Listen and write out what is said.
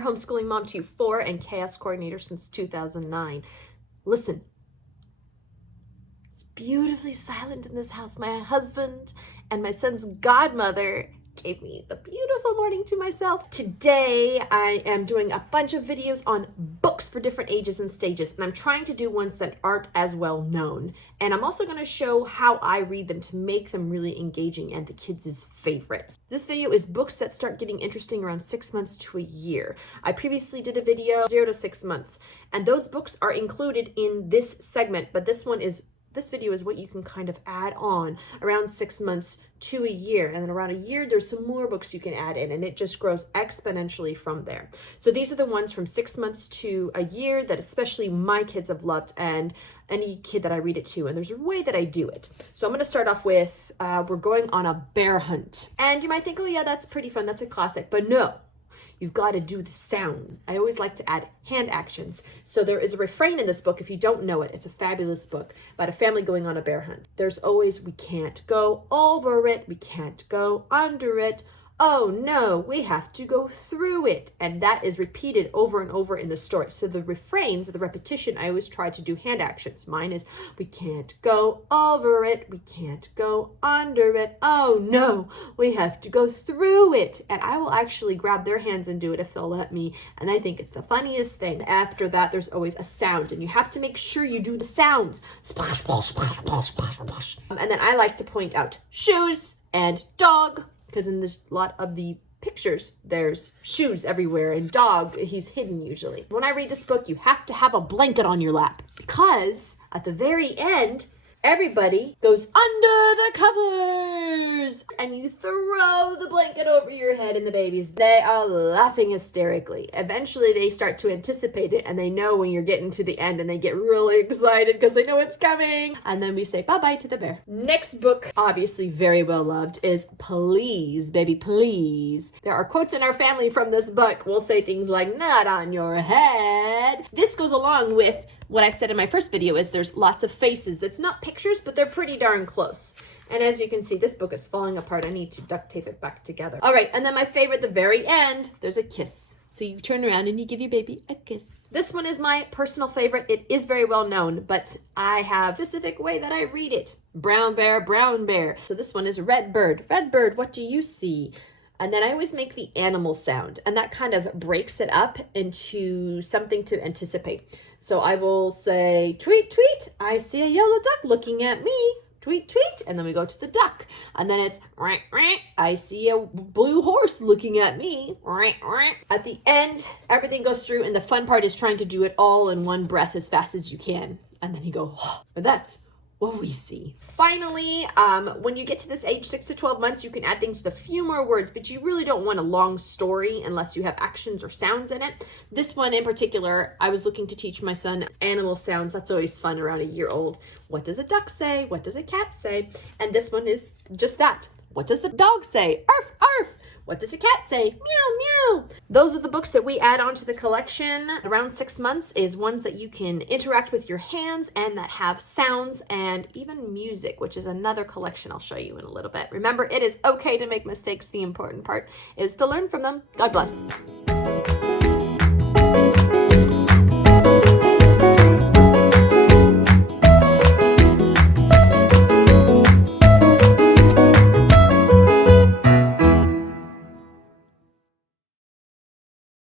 your homeschooling mom to 4 and chaos coordinator since 2009. Listen, it's beautifully silent in this house. My husband and my son's godmother gave me the beautiful morning to myself. Today, I am doing a bunch of videos on books for different ages and stages, and I'm trying to do ones that aren't as well known. And I'm also going to show how I read them to make them really engaging and the kids' favorites. This video is books that start getting interesting around 6 months to a year. I previously did a video 0 to 6 months, and those books are included in this segment, but this video is what you can kind of add on around 6 months to a year. And then around a year, there's some more books you can add in, and it just grows exponentially from there. So these are the ones from 6 months to a year that especially my kids have loved, and any kid that I read it to. And there's a way that I do it. So I'm going to start off with, we're going on a bear hunt. And you might think, oh yeah, that's pretty fun. That's a classic. But no. You've got to do the sound. I always like to add hand actions. So there is a refrain in this book, if you don't know it. It's a fabulous book about a family going on a bear hunt. There's always, we can't go over it. We can't go under it. Oh no, we have to go through it. And that is repeated over and over in the story. So the refrains, the repetition, I always try to do hand actions. Mine is, we can't go over it. We can't go under it. Oh no, we have to go through it. And I will actually grab their hands and do it if they'll let me. And I think it's the funniest thing. After that, there's always a sound, and you have to make sure you do the sounds. Splash, splash, splash, splash, splash, splash. And then I like to point out shoes and dog, because in this lot of the pictures, there's shoes everywhere, and dog, he's hidden usually. When I read this book, you have to have a blanket on your lap, because at the very end, everybody goes under the covers, and you throw the blanket over your head, and the babies, they are laughing hysterically. Eventually, they start to anticipate it, and they know when you're getting to the end, and they get really excited because they know it's coming. And then we say bye-bye to the bear. Next book, obviously very well loved, is Please, Baby, Please. There are quotes in our family from this book. We'll say things like, not on your head. This goes along with what I said in my first video, is there's lots of faces. That's not pictures, but they're pretty darn close. And as you can see, this book is falling apart. I need to duct tape it back together. All right, and then my favorite, the very end, there's a kiss. So you turn around and you give your baby a kiss. This one is my personal favorite. It is very well known, but I have a specific way that I read it. Brown bear, brown bear. So this one is red bird. Red bird, what do you see? And then I always make the animal sound, and that kind of breaks it up into something to anticipate. So I will say, tweet, tweet, I see a yellow duck looking at me. Tweet, tweet, and then we go to the duck. And then it's, rank, rank, I see a blue horse looking at me. Rank, rank. At the end, everything goes through, and the fun part is trying to do it all in one breath as fast as you can. And then you go, oh, and that's what we see. Finally, when you get to this age, 6 to 12 months, you can add things with a few more words, but you really don't want a long story unless you have actions or sounds in it. This one in particular, I was looking to teach my son animal sounds. That's always fun around a year old. What does a duck say? What does a cat say? And this one is just that. What does the dog say? Arf, arf. What does a cat say? Meow, meow. Those are the books that we add onto the collection. Around 6 months is ones that you can interact with your hands and that have sounds and even music, which is another collection I'll show you in a little bit. Remember, it is okay to make mistakes. The important part is to learn from them. God bless.